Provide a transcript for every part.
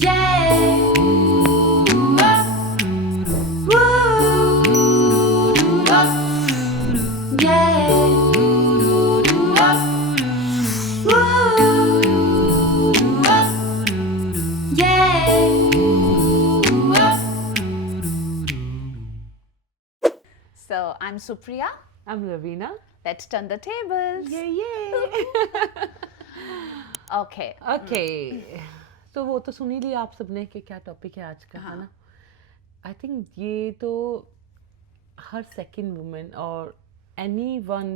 So I'm Supriya. I'm Ravina. Let's turn the tables. Yay! Okay. Okay. तो वो तो सुन ही लिया आप सबने कि क्या टॉपिक है आज का, है ना? आई थिंक ये तो हर सेकंड वुमेन और एनी वन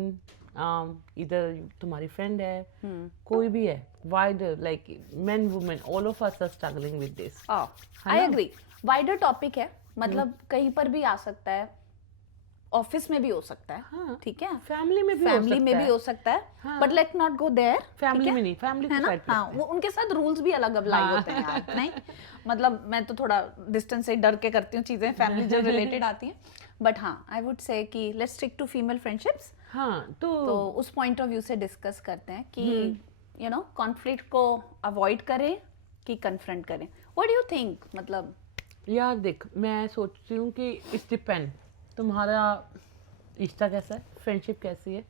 इधर तुम्हारी फ्रेंड है, कोई भी है, wider like men women, all of us are struggling with this. I agree. Wider topic है, मतलब कहीं पर भी आ सकता है, ऑफिस में भी हो सकता है, ठीक है, फैमिली में भी हो सकता है, but let's not go there. Family में नहीं, फैमिली है ना? हाँ, वो उनके साथ रूल्स भी अलग अप्लाई होते हैं यार. नहीं, मतलब मैं तो थोड़ा डिस्टेंस से डर के करती हूँ चीजें, फैमिली जो रिलेटेड आती हैं, बट हाँ, आई वुड से कि let's stick to female friendships. हाँ, तो उस पॉइंट ऑफ व्यू से डिस्कस करते हैं कि यू नो कॉन्फ्लिक्ट को अवॉइड करें कि कन्फ्रंट करें. What do you think? मतलब यार देख, मैं सोचती हूँ कि इट्स डिपेंड तुम्हारा रिश्ता कैसा है, फ्रेंडशिप कैसी है,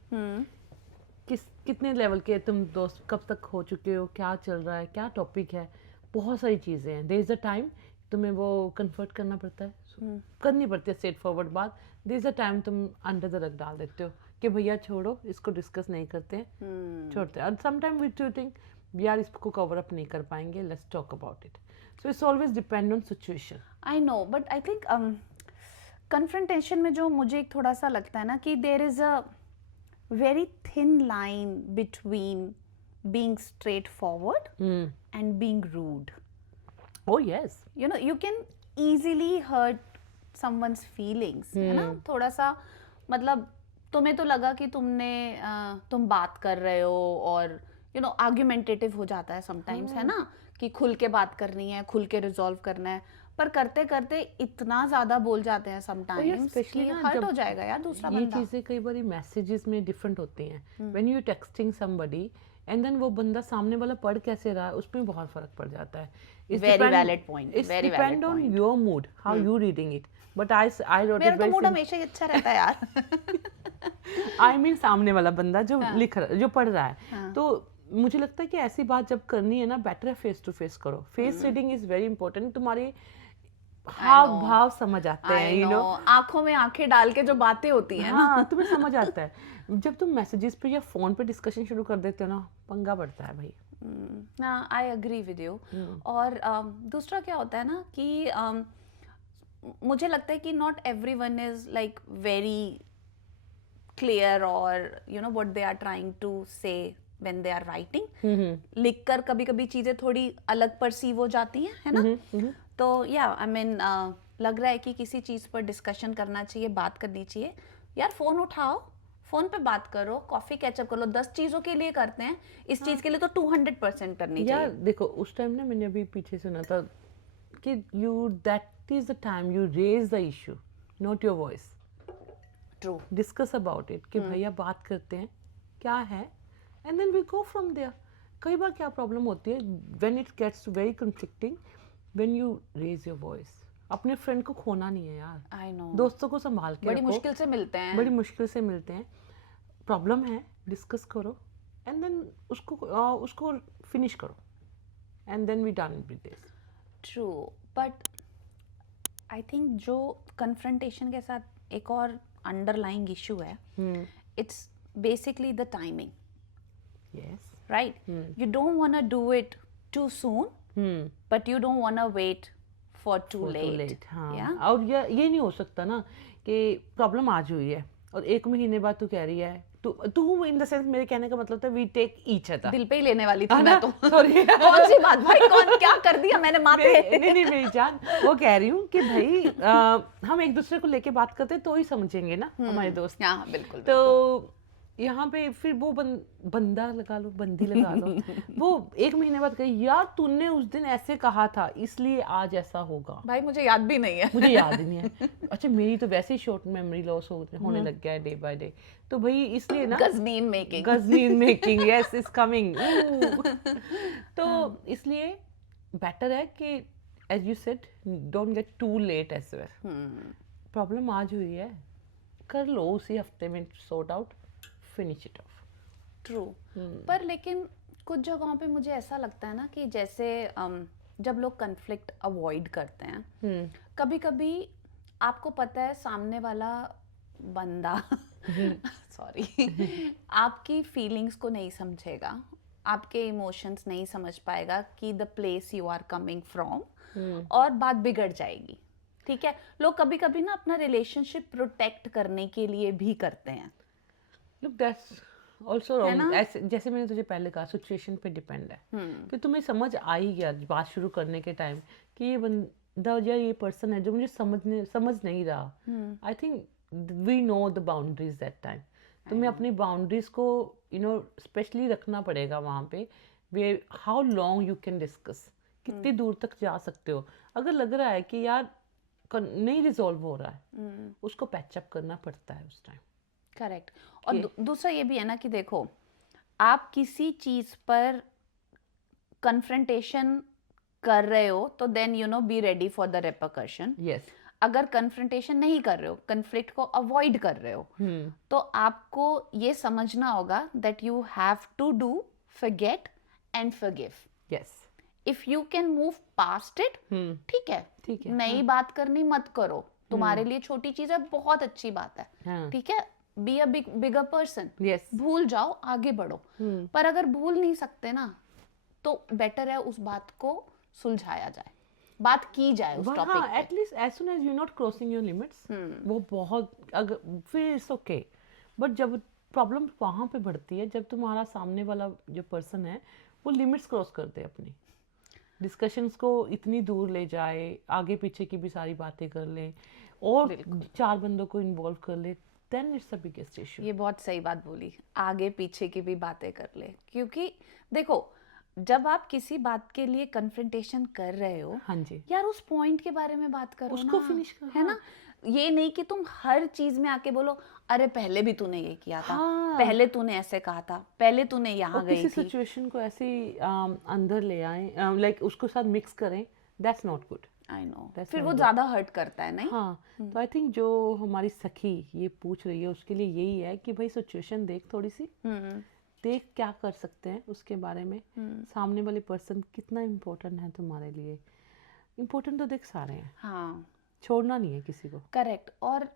कितने लेवल के तुम दोस्त कब तक हो चुके हो, क्या चल रहा है, क्या टॉपिक है, बहुत सारी चीज़ें हैं. देयर इज़ अ टाइम तुम्हें वो कन्फर्ट करना पड़ता है, करनी पड़ती है स्ट्रेट फॉरवर्ड बात. देयर इज़ अ टाइम तुम अंडर द रग डाल देते हो कि भैया छोड़ो, इसको डिस्कस नहीं करते हैं, छोड़ते हैं. और समटाइम वी डू थिंक यार इसको कवर अप नहीं कर पाएंगे, let's talk about it. So it's always depend on situation. I know, but I think confrontation में जो मुझे थोड़ा सा लगता है ना कि there is a very thin line between being straightforward and being rude. Oh yes. You know, you can easily hurt someone's feelings, है ना? थोड़ा सा मतलब तुम्हें तो लगा कि तुम बात कर रहे हो और यू नो आर्ग्यूमेंटेटिव हो जाता है समटाइम्स, है ना, कि खुल के बात करनी है, खुल के रिजॉल्व करना है, पर करते करते इतना ज्यादा बोल जाते हैं समटाइम्स कि हर्ट हो जाएगा यार दूसरा ये बंदा. चीजें कई बार मैसेजेस में डिफरेंट होती हैं. When you texting somebody and then वो बंदा सामने वाला पढ़ कैसे रहा है, उसमें बहुत फर्क पड़ जाता है. Very valid point. It's Very valid depend on point. your mood, how you reading it. But I wrote मेरा it तो very मूड हमेशा ही अच्छा रहता है यार. I mean सामने वाला बंदा जो लिख रहा, जो पढ़ रहा है, तो मुझे लगता है कि ऐसी बात जब करनी है ना, बेटर है फेस टू फेस करो. Face reading is very important. तुम्हारी हाव भाव समझ आते हैं, यू नो, आंखों में आंखें डाल के जो बातें होती हैं ना, हाँ, तुम्हें समझ आता है. जब तुम मैसेजेस पे या फोन पे डिस्कशन शुरू कर देते हो ना, पंगा पड़ता है भाई. हाँ, आई एग्री विद यू. और दूसरा क्या होता है ना कि मुझे लगता है कि not everyone is like very clear और you know what they are trying to say when they are writing. लिखकर कभी कभी चीजें थोड़ी अलग परसीव हो जाती हैं, है ना. तो या आई मीन लग रहा है कि किसी चीज पर डिस्कशन करना चाहिए, बात करनी चाहिए. यार फोन उठाओ, फोन पे बात करो, कॉफी कैचअप कर लो. 10 चीजों के लिए करते हैं, इस चीज के लिए तो 200% करनी चाहिए. यार देखो, उस टाइम ना मैंने अभी पीछे सुना था कि you that is the time you raise the issue, not your voice. True. Discuss about it कि भैया बात करते हैं, क्या है, and then we go from there. कई बार क्या प्रॉब्लम होती है, when it gets very conflicting, when you raise your voice. अपने फ्रेंड को खोना नहीं है यार. I know. दोस्तों को संभाल के बड़ी रखो. मुश्किल से मिलते हैं, बड़ी मुश्किल से मिलते हैं. प्रॉब्लम है, डिस्कस करो एंड देन उसको फिनिश करो and then we done with this. True. But I think जो कन्फ्रंटेशन के साथ एक और अंडरलाइंग इशू है, it's basically the timing. Yes, right. You don't want to do it too soon, but you don't want to wait for too late. हाँ. और ये नहीं हो सकता ना कि प्रॉब्लम आज हुई है और 1 महीने बाद तू कह रही है, तू इन द सेंस, मेरे कहने का मतलब था वी टेक ईच अदर. दिल पे ही लेने वाली थी मैं तो. सॉरी. कौन सी बात भाई, कौन क्या कर दिया मैंने माथे. नहीं मेरी जान, वो कह रही हूँ कि भाई हम एक दूसरे को लेके बात करते तो ही समझेंगे ना हमारे दोस्त. हाँ बिल्कुल. तो यहाँ पे फिर वो बंदा लगा लो, बंदी लगा लो, वो 1 महीने बाद कही यार तूने उस दिन ऐसे कहा था इसलिए आज ऐसा होगा. भाई मुझे याद भी नहीं है. मुझे याद ही नहीं है. अच्छा, मेरी तो वैसे ही शॉर्ट मेमोरी लॉस होने लग गया है डे बाय डे. तो भाई इसलिए ना, गजनीन मेकिंग यस इज कमिंग. तो इसलिए बेटर है कि as you said don't get too late as well. Problem आज हुई है, कर लो उसी हफ्ते में, sort out, finish it off. True. पर लेकिन कुछ जगहों पे मुझे ऐसा लगता है ना कि जैसे जब लोग कन्फ्लिक्ट अवॉइड करते हैं, कभी कभी आपको पता है सामने वाला बंदा सॉरी आपकी फीलिंग्स को नहीं समझेगा, आपके इमोशंस नहीं समझ पाएगा कि the place you are coming from, और बात बिगड़ जाएगी. ठीक है, लोग कभी कभी ना अपना रिलेशनशिप प्रोटेक्ट करने के लिए भी करते हैं. Look that's also wrong. ऐसे जैसे मैंने तुझे पहले कहा, सिचुएशन पे डिपेंड है कि तुम्हें समझ आई गया बात शुरू करने के टाइम कि ये बंदा या ये पर्सन है जो मुझे समझ नहीं रहा. I think we know the boundaries that time. तुम्हें अपनी बाउंड्रीज को स्पेशली रखना पड़ेगा वहाँ पे. Way how long you can discuss, कितनी दूर तक जा सकते हो. अगर लग रहा है कि यार नहीं रिजॉल्व हो रहा है, उसको पैचअप करना पड़ता है उस टाइम. करेक्ट. और दूसरा ये भी है ना कि देखो, आप किसी चीज पर कन्फ्रंटेशन कर रहे हो तो then be ready for the repercussion. Yes. अगर कन्फ्रंटेशन नहीं कर रहे हो, कन्फ्लिक्ट को अवॉइड कर रहे हो, तो आपको ये समझना होगा that you have to do forget and forgive. Yes. If you can move past it, ठीक है, नई बात करनी मत करो. तुम्हारे लिए छोटी चीज है, बहुत अच्छी बात है. ठीक है, बी अ बिगर पर्सन. भूल जाओ, आगे बढ़ो. पर अगर भूल नहीं सकते ना, तो बेटर है उस बात को सुलझाया जाए, बात की जाए उस टॉपिक पे. At least as soon as you not crossing your limits, वो बहुत, अगर फिर इट्स ओके. बट जब प्रॉब्लम वहाँ पे बढ़ती है जब तुम्हारा सामने वाला जो पर्सन है वो लिमिट्स क्रॉस कर दे, अपनी डिस्कशंस को इतनी दूर ले जाए, आगे पीछे की भी सारी बातें कर ले और 4 बंदों को इन्वॉल्व कर ले, then it's the biggest issue. ये बहुत सही बात बोली, आगे पीछे की भी बातें कर ले. क्योंकि देखो, जब आप किसी बात के लिए कन्फ्रंटेशन कर रहे हो, हाँ जी, यार उस पॉइंट के बारे में बात करो, उसको ना, फिनिश करो, है ना. ये नहीं कि तुम हर चीज में आके बोलो अरे पहले भी तूने ये किया था, पहले तूने ऐसे कहा था, पहले तूने यहाँ गई थी. किसी सिचुएशन को ऐसे अंदर ले आए, लाइक उसको साथ मिक्स करें, that's not good. I know, फिर वो ज्यादा हर्ट करता है. नहीं. हाँ. तो आई थिंक जो हमारी सखी ये पूछ रही है उसके लिए यही है कि भाई सिचुएशन देख, थोड़ी सी देख क्या कर सकते हैं उसके बारे में. सामने वाले पर्सन कितना इम्पोर्टेंट है तुम्हारे लिए. इम्पोर्टेंट तो देख सारे हैं. हाँ, छोड़ना नहीं है किसी को. करेक्ट. और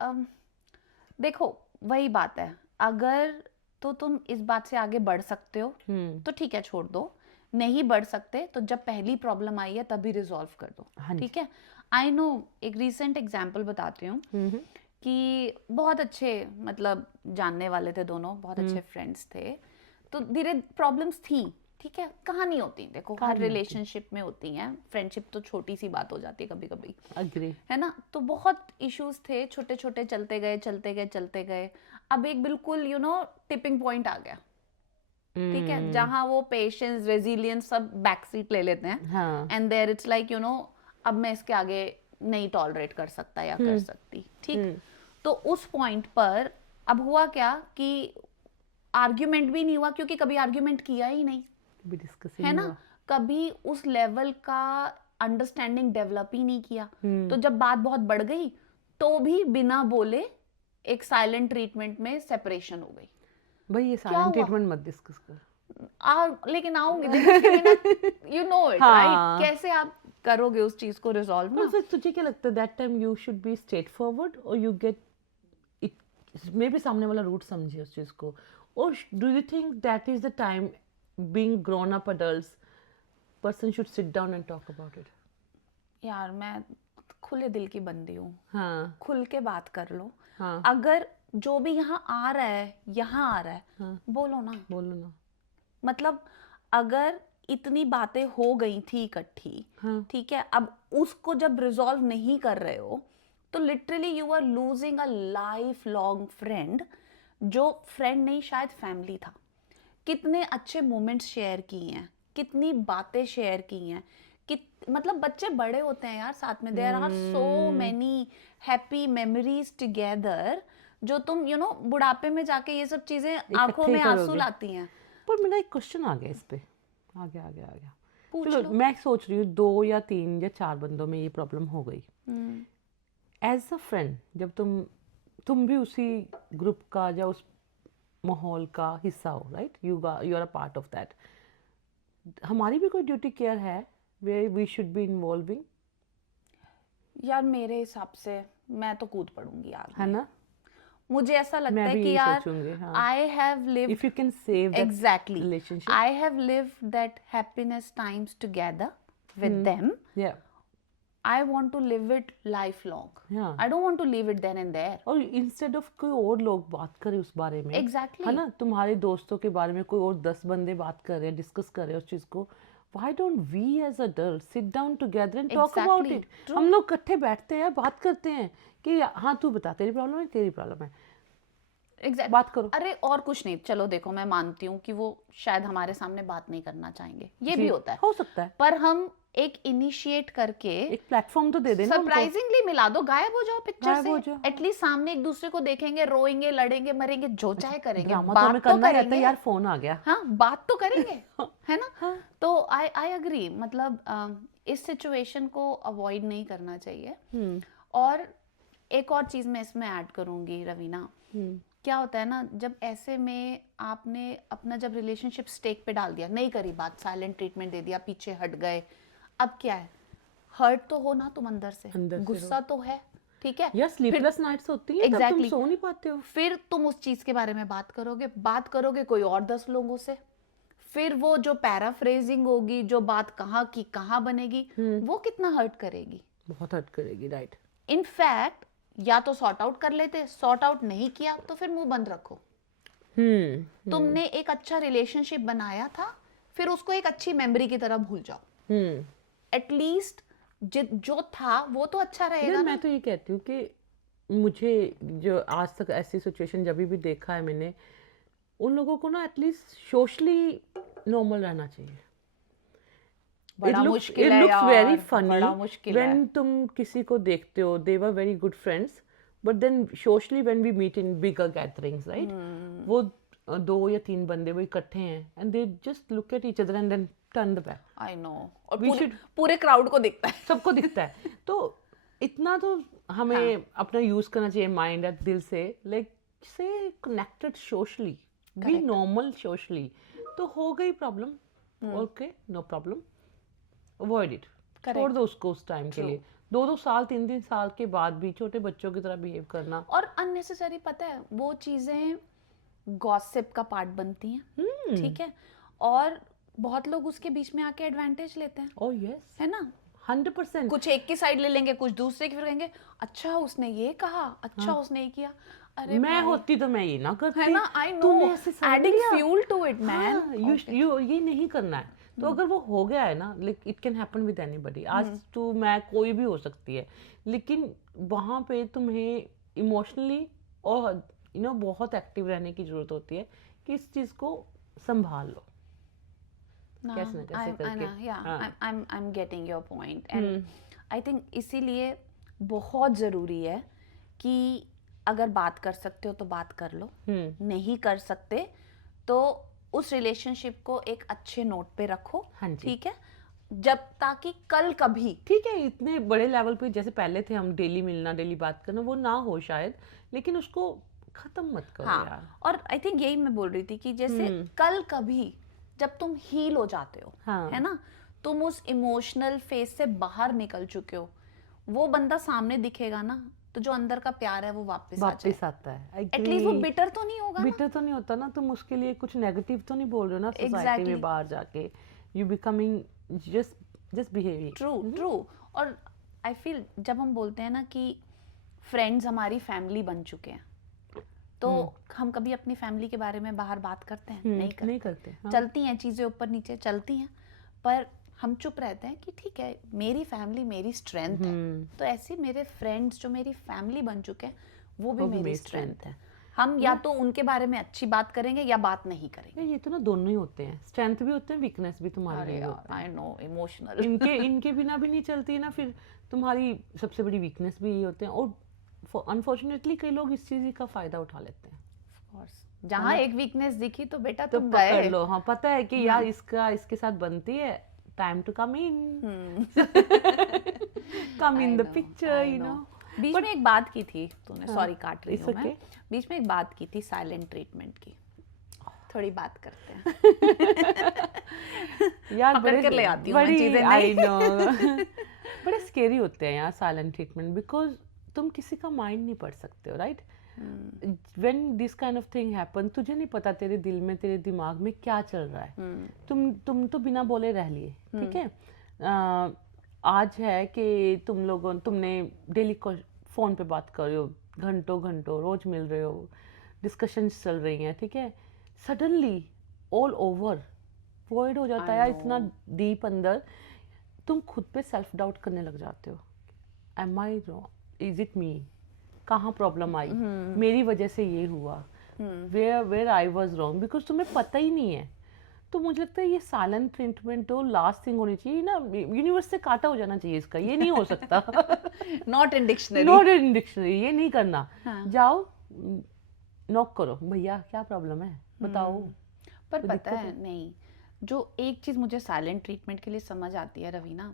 देखो वही बात है, अगर तो तुम इस बात से आगे बढ़ सकते हो तो ठीक है, छोड़ दो. नहीं बढ़ सकते तो जब पहली प्रॉब्लम आई है तभी रिजॉल्व कर दो. ठीक है. आई नो, एक रीसेंट एग्जांपल बताती हूँ कि बहुत अच्छे, मतलब जानने वाले थे दोनों, बहुत अच्छे फ्रेंड्स थे. तो धीरे प्रॉब्लम्स थी. ठीक है, कहानी होती, देखो हर रिलेशनशिप में होती हैं. फ्रेंडशिप तो छोटी सी बात हो जाती है कभी कभी, अग्री, है ना. तो बहुत इश्यूज थे, छोटे छोटे, चलते गए. अब एक बिल्कुल टिपिंग पॉइंट आ गया. ठीक है, जहाँ वो पेशेंस, रेजिलियंस सब बैक सीट ले लेते हैं. एंड देयर इट्स लाइक अब मैं इसके आगे नहीं टॉलरेट कर सकता या कर सकती. ठीक. तो उस पॉइंट पर अब हुआ क्या कि आर्ग्यूमेंट भी नहीं हुआ, क्योंकि कभी आर्ग्यूमेंट किया ही नहीं, है ना. कभी उस लेवल का अंडरस्टैंडिंग डेवलप ही नहीं किया. तो जब बात बहुत बढ़ गई तो भी बिना बोले एक साइलेंट ट्रीटमेंट में सेपरेशन हो गई. भाई ये साइलेंट ट्रीटमेंट मत डिस्कस कर. लेकिन आऊंगी, यू नो इट, राइट. कैसे आप करोगे उस चीज को रिजॉल्व ना. तो तुझे क्या लगता है that time you should be straight forward और you get it, maybe सामने वाला रूट समझे उस चीज को, और do you think that is the time, being grown up adults, person should sit down and talk about it. यार मैं खुले दिल की बंदी हूँ. हाँ, खुल के बात कर लो. हाँ. अगर जो भी यहाँ आ रहा है, हाँ. बोलो ना. मतलब अगर इतनी बातें हो गई थी इकट्ठी, हाँ. ठीक है, अब उसको जब रिजॉल्व नहीं कर रहे हो तो literally you are losing a lifelong friend, जो फ्रेंड नहीं शायद फैमिली था. कितने अच्छे मोमेंट्स शेयर किए हैं, कितनी बातें शेयर की हैं, मतलब बच्चे बड़े होते हैं यार साथ में. There are so many happy memories together, जो तुम बुढ़ापे में जाके ये सब चीजें आंखों में आंसू लाती हैं. पर मेरा एक क्वेश्चन आ गया इस पे. आ गया. पूछ चलो लो। मैं सोच रही हूँ 2 या 3 या 4 बंदों में ये प्रॉब्लम हो गई, एज अ फ्रेंड जब तुम भी उसी ग्रुप का या उस माहौल का हिस्सा हो, right, you are a part of that, हमारी भी कोई ड्यूटी केयर है where we should be involving? यार मेरे हिसाब से मैं तो कूद पड़ूंगी आग है में। ना, मुझे ऐसा लगता मैं है भी कि यही यार सोचूंगी। हाँ, I have lived if you can save that exactly relationship. I have lived that happiness times together with them. या I want to live it lifelong. हाँ, I don't want to leave it then and there. और instead of कोई और लोग बात करें उस बारे में, Exactly. है ना, तुम्हारे दोस्तों के बारे में कोई और 10 बंदे बात कर रहे हैं, डिस्कस कर रहे हैं उस चीज को, why don't we as adults sit down together and talk about Exactly. it? True. हम लोग इकट्ठे बैठते हैं, बात करते हैं कि हाँ तू बता तेरी प्रॉब्लम है, तेरी प्रॉब्लम है, Exactly. बात करो। अरे और कुछ नहीं, चलो देखो मैं मानती हूँ कि वो शायद हमारे सामने बात नहीं करना चाहेंगे, ये जी, भी होता है, हो सकता है, पर हम एक इनिशिएट करके एक प्लेटफॉर्म तो दे देना उनको। सरप्राइजिंगली मिला दो, गायब हो जाओ पिक्चर गायब हो से। जाओ। एटलीस्ट सामने एक दूसरे को देखेंगे, रोएंगे, लड़ेंगे, मरेंगे, जो चाहे करेंगे, ड्रामा तो हमें बात तो करना ही रहता है करेंगे। यार, फोन आ गया। हाँ, बात तो करेंगे, है ना। हाँ। तो आई अग्री, मतलब इस सिचुएशन को अवॉइड नहीं करना चाहिए। और एक और चीज मैं इसमें ऐड करूंगी रवीना, क्या होता है ना, जब ऐसे में आपने अपना जब रिलेशनशिप स्टेक पे डाल दिया, नहीं करी बात, साइलेंट ट्रीटमेंट दे दिया, पीछे हट गए, अब क्या है, हर्ट तो हो ना तुम अंदर से गुस्सा तो है, ठीक है, या स्लीपलेस नाइट्स होती है, तब तुम सो नहीं पाते हो, फिर तुम उस चीज के बारे में बात करोगे कोई और 10 लोगों से, फिर वो जो पैराफ्रेजिंग होगी, जो बात कहाँ की कहाँ बनेगी, वो कितना हर्ट करेगी, बहुत हर्ट करेगी, राइट। इनफैक्ट या तो सॉर्ट आउट कर लेते, सॉर्ट आउट नहीं किया तो फिर मुंह बंद रखो। तुमने एक अच्छा रिलेशनशिप बनाया था, फिर उसको एक अच्छी मेमोरी की तरह भूल जाओ, एटलीस्ट जो था वो तो अच्छा रहेगा ना। मैं तो ये कहती हूँ कि मुझे जो आज तक ऐसी सिचुएशन जब भी देखा है मैंने, उन लोगों को ना एटलीस्ट सोशली नॉर्मल रहना चाहिए। बड़ा मुश्किल है it looks यार, very funny बड़ा मुश्किल है। when तुम किसी को देखते हो, they were very good friends, but then socially when we meet in bigger gatherings, right? वो 2 या 3 बंदे वो इकट्ठे हैं and they just look at each other and then turn the back. I know, और We should- पूरे crowd को दिखता है, सबको दिखता है। तो इतना तो हमें अपना यूज करना चाहिए माइंड और दिल से, लाइक से connected socially, be normal socially, तो हो गई problem, okay no problem, avoid it, छोड़ दो उसको उस टाइम के लिए। 2-2 साल 3-3 साल के बाद भी छोटे बच्चों की तरह बिहेव करना, और अननेसेसरी, पता है वो चीजें गॉसिप का पार्ट बनती हैं, ठीक है, और बहुत लोग उसके बीच में आके एडवांटेज लेते हैं, ओह यस, है ना, 100%। कुछ एक की साइड ले लेंगे, कुछ दूसरे की, फिर कहेंगे अच्छा उसने ये कहा, अच्छा उसने ये किया, अरे मैं होती तो मैं ये ना करती, है ना, आई नो, तूने ऐसे समझ एडिंग लिया। Fuel to it man. हाँ, ये नहीं करना है। तो अगर वो हो गया है ना, like it can happen with anybody, आज तो मैं कोई भी हो सकती है, लेकिन वहाँ पे तुम्हें इमोशनली और बहुत एक्टिव रहने की जरूरत होती है कि इस चीज को संभाल लो, कैसे ना कैसे करके। I'm getting your point, and I think इसीलिए बहुत ज़रूरी है कि अगर बात कर सकते हो तो बात कर लो, नहीं कर सकते तो उस रिलेशनशिप को एक अच्छे नोट पे रखो, हाँ जी। ठीक है, जब ताकि कल कभी, ठीक है, इतने बड़े लेवल पे जैसे पहले थे हम डेली मिलना डेली बात करना, वो ना हो शायद, लेकिन उसको खत्म मत करो यार। हाँ, और आई थिंक यही मैं बोल रही थी कि जैसे कल कभी जब तुम हील हो जाते हो, हाँ। है ना, तुम उस इमोशनल फेज से बाहर निकल चुके हो, वो बंदा सामने दिखेगा ना, तो जो अंदर का प्यार है वो वापस आता है। एटलीस्ट वो बिटर तो नहीं होगा, बिटर तो नहीं होता ना, तुम उसके लिए कुछ नेगेटिव तो नहीं बोल रहे हो ना सोसाइटी में बाहर जाके, you becoming just behaving. True. और आई फील जब हम बोलते हैं ना कि फ्रेंड्स हमारी फैमिली बन चुके हैं, तो हम कभी अपनी फैमिली के बारे में बाहर बात करते हैं? नहीं करते। हाँ। चलती हैं चीजें ऊपर नीचे चलती हैं, पर हम चुप रहते हैं कि ठीक है मेरी फैमिली मेरी स्ट्रेंथ है, तो ऐसे मेरे फ्रेंड्स जो मेरी फैमिली बन चुके हैं वो भी मेरी स्ट्रेंथ है। हम या तो उनके बारे में अच्छी बात करेंगे या बात नहीं करेंगे। ये तो ना दोनों ही होते हैं, स्ट्रेंथ भी होते हैं, वीकनेस भी तुम्हारे लिए होता है। आई नो, इमोशनल इनके बिना भी नहीं चलती है ना, फिर तुम्हारी सबसे बड़ी वीकनेस भी ये होते हैं, और अनफॉर्चुनेटली कई लोग इस चीज का फायदा उठा लेते हैं। जहाँ एक वीकनेस दिखी तो बेटा तो तुम पकड़ गए लो, हाँ पता है कि यार इसका इसके साथ बनती है, time to come in. Hmm. Come in I the know, picture, I you know. know. Beach But- में एक बात की थी तूने, हाँ, सॉरी काट रही it's हूँ मैं, okay. बीच में एक बात की थी साइलेंट ट्रीटमेंट की, थोड़ी बात करते हैं। यार पकड़ कर ले आती हूँ मैं चीजें, आई नहीं। नो बड़े स्केरी होते हैं यार साइलेंट ट्रीटमेंट, बिकॉज तुम किसी का माइंड नहीं पढ़ सकते हो, right? When this kind of thing happen, तुझे नहीं पता तेरे दिल में, तेरे दिमाग में क्या चल रहा है। तुम तो बिना बोले रह लिए, ठीक है। आज है कि तुमने डेली फोन पे बात कर रहे हो, घंटों घंटों रोज मिल रहे हो, डिस्कशंस चल रही हैं, ठीक है। सडनली ऑल ओवर वॉइड हो जाता है यार, इतना डीप अंदर तुम खुद पे सेल्फ डाउट करने लग जाते हो। Am I wrong, is it me, कहाँ प्रॉब्लम आई, मेरी वजह से ये हुआ, where I was wrong, because तुम्हें पता ही नहीं है। तो मुझे लगता है ये साइलेंट ट्रीटमेंट तो लास्ट थिंग होनी चाहिए ना, यूनिवर्स से काटा हो जाना चाहिए इसका, ये नहीं हो सकता। Not in dictionary, not in dictionary, ये नहीं करना। हाँ. जाओ नॉक करो, भैया क्या प्रॉब्लम है बताओ। पर कोई पता दिक्कत है नहीं, जो एक चीज मुझे साइलेंट ट्रीटमेंट के लिए समझ आती है Raveena,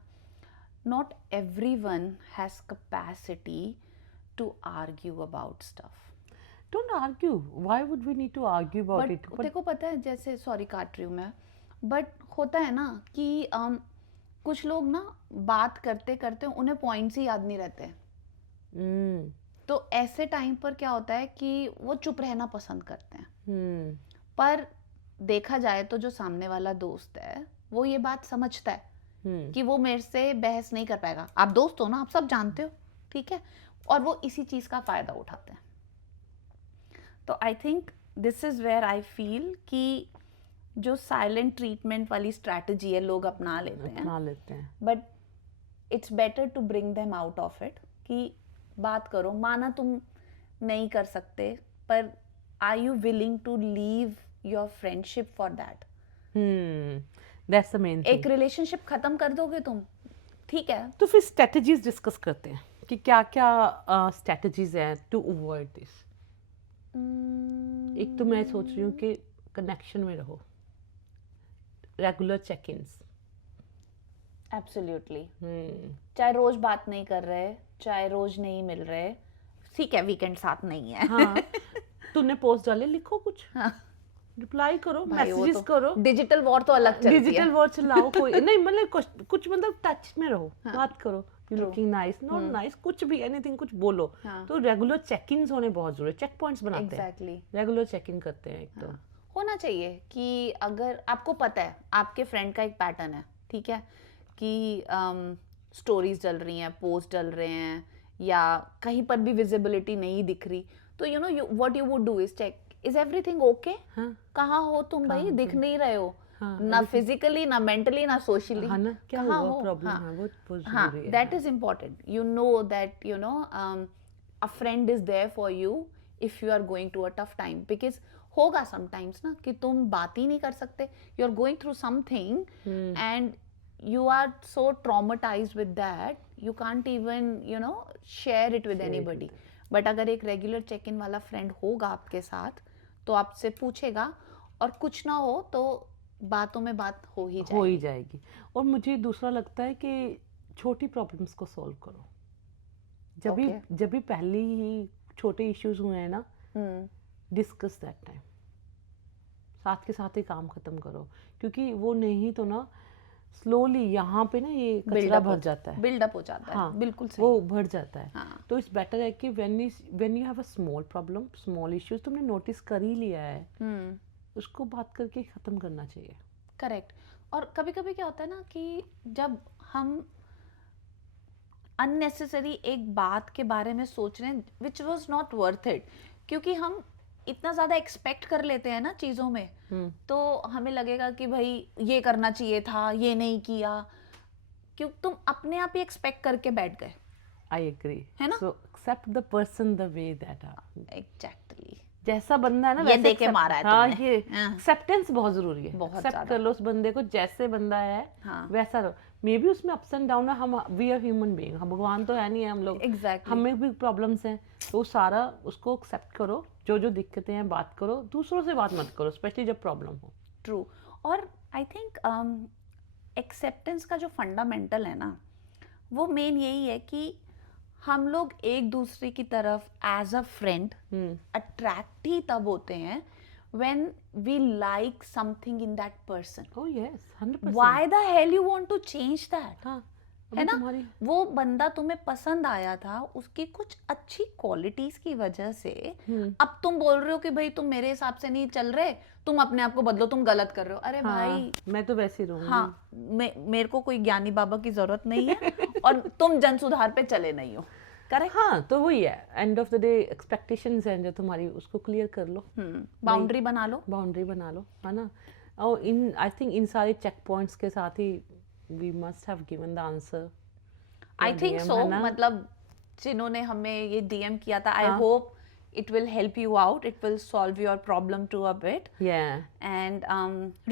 not everyone has capacity to argue about stuff. Don't argue, why would we need to argue about it. But देखो पता है, जैसे सॉरी काट रही हूँ मैं, बट होता है ना कि कुछ लोग ना बात करते करते उन्हें पॉइंट्स ही याद नहीं रहते, तो ऐसे टाइम पर क्या होता है कि वो चुप रहना पसंद करते हैं। पर देखा जाए तो जो सामने वाला दोस्त है वो ये बात समझता है कि वो मेरे से बहस नहीं कर पाएगा। आप दोस्त हो ना, आप सब जानते हो, ठीक है, और वो इसी चीज का फायदा उठाते हैं। तो I think this is where I feel कि जो साइलेंट ट्रीटमेंट वाली स्ट्रैटेजी है लोग अपना लेते हैं, but it's better to bring them out of it, कि बात करो, माना तुम नहीं कर सकते, पर are you willing to leave your friendship for that? That's the main thing. एक रिलेशनशिप खत्म कर दोगे तुम, ठीक है, तो फिर स्ट्रेटजीज डिस्कस करते हैं कि क्या क्या स्ट्रेटजीज हैं टू अवॉइड दिस। एक तो मैं सोच रही हूँ कि कनेक्शन में रहो, रेगुलर चेक इन्स। एब्सोल्युटली। चाहे रोज बात नहीं कर रहे, चाहे रोज नहीं मिल रहे, ठीक है, वीकेंड साथ नहीं है। हाँ, तूने पोस्ट डाले, लिखो कुछ, हाँ, रिप्लाई करो, भाई वो मैसेजेस तो करो। डिजिटल वॉर तो अलग चलती है। डिजिटल वॉर चलाओ, कोई नहीं, मतलब कुछ मतलब टच में रहो, हाँ, बात करो, you looking nice, not nice, कुछ भी, एनीथिंग, कुछ बोलो। हाँ, तो रेगुलर चेक इन्स होने बहुत जरूरी है, चेक पॉइंट्स बनाते हैं, एग्जैक्टली, रेगुलर चेक इन करते हैं। एक तो होना चाहिए कि अगर आपको पता है आपके फ्रेंड का एक पैटर्न है, ठीक है, कि स्टोरीज डल रही हैं, पोस्ट डल रहे हैं, या कहीं पर भी विजिबिलिटी नहीं दिख रही, तो you know what you would do is check, is everything okay? हाँ, कहाँ हो तुम भाई, दिख नहीं रहे हो, हाँ, ना फिजिकली, ना मेंटली, ना सोशली, हाँ ना, क्या कहाँ हुआ, हो? प्रॉब्लम हाँ, है, वो हाँ, जरूरी है। That is important, you know that you know a friend is there for you if you are going to a tough time, because होगा समटाइम्स ना कि तुम बात ही नहीं कर सकते, you are going through something and you are so traumatized with that you can't even you know share it with anybody, but अगर एक रेगुलर चेक इन वाला फ्रेंड होगा आपके साथ तो आपसे पूछेगा, और कुछ ना हो तो बातों में बात हो ही जाएगी। और मुझे दूसरा लगता है कि छोटी प्रॉब्लम्स को सॉल्व करो। जब भी पहले ही छोटे इश्यूज हुए हैं ना, डिस्कस दैट टाइम, साथ के साथ ही काम खत्म करो, क्योंकि वो नहीं तो ना स्लोली यहाँ पे ना ये कचरा भर जाता है, बिल्डअप हो जाता है। हाँ, बिल्कुल सही, वो भर जाता है। हाँ, तो इट्स बेटर है कि when you have a small problem, small issues तुमने नोटिस कर ही लिया है, उसको बात करके खत्म करना चाहिए। करेक्ट। और कभी कभी क्या होता है ना कि जब हम अननेसेसरी एक बात के बारे में सोच रहे हैं which was not worth it, क्योंकि हम इतना ज्यादा एक्सपेक्ट कर लेते हैं ना चीजों में, तो हमें लगेगा कि भाई ये करना चाहिए था, ये नहीं किया, क्योंकि तुम अपने आप ही एक्सपेक्ट करके बैठ गए। आई एग्री, है ना? So accept the person the way that are. Exactly, जैसा बंदा है ना ये देके मारा है हाँ, तुमने। ये एक्सेप्टेंस बहुत जरूरी है, बहुत एक्सेप्ट कर लो उस बंदे को, जैसे बंदा है हाँ, वैसा रहो। मे बी उसमें अप्स एंड डाउन है, हम वी आर ह्यूमन बीइंग, हम भगवान तो है नहीं है हम लोग, एग्जैक्टली, हमें भी प्रॉब्लम्स हैं, तो सारा उसको एक्सेप्ट करो, जो दिक्कतें हैं बात करो, दूसरों से बात मत करो, स्पेशली जब प्रॉब्लम हो। ट्रू। और आई थिंक एक्सेप्टेंस का जो फंडामेंटल है ना, वो मेन यही है कि हम लोग एक दूसरे की तरफ एज अ फ्रेंड अट्रैक्ट ही तब होते हैं when we like something in that person. Oh yes, 100%. Why the hell you want to change that? हाँ, है अभी ना, तुम्हारी वो बंदा तुम्हें पसंद आया था उसकी कुछ अच्छी क्वालिटीज की वजह से, अब तुम बोल रहे हो कि भाई तुम मेरे हिसाब से नहीं चल रहे, तुम अपने आप को बदलो, तुम गलत कर रहे हो। अरे हाँ, भाई मैं तो वैसे ही रहूंगी। हाँ, मेरे को कोई ज्ञानी बाबा की जरूरत नहीं है और तुम जन सुधार पे चले नहीं हो। करेक्ट। हाँ, तो वही है, end of the day expectations हैं जो तुम्हारी, उसको क्लियर कर लो, बाउंड्री बना लो, बाउंड्री बना लो, है ना। और इन आई थिंक इन सारे चेक पॉइंट्स के साथ ही we must have given the answer. I think so, मतलब जिन्होंने हमें ये डीएम किया था, I hope it will help you out, it will solve your problem too a bit. Yeah. And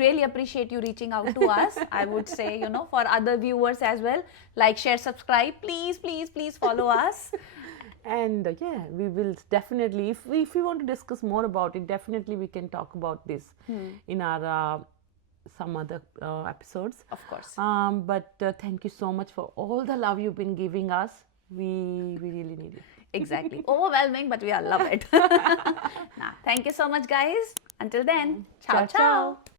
really appreciate you reaching out to us. I would say, you know, for other viewers as well, like, share, subscribe, please follow us. And yeah, we will definitely, if we want to discuss more about it, definitely we can talk about this in our some other episodes. Of course. But thank you so much for all the love you've been giving us. We really need it. Exactly. Overwhelming, but we all love it. Nah, thank you so much, guys. Until then, ciao, ciao.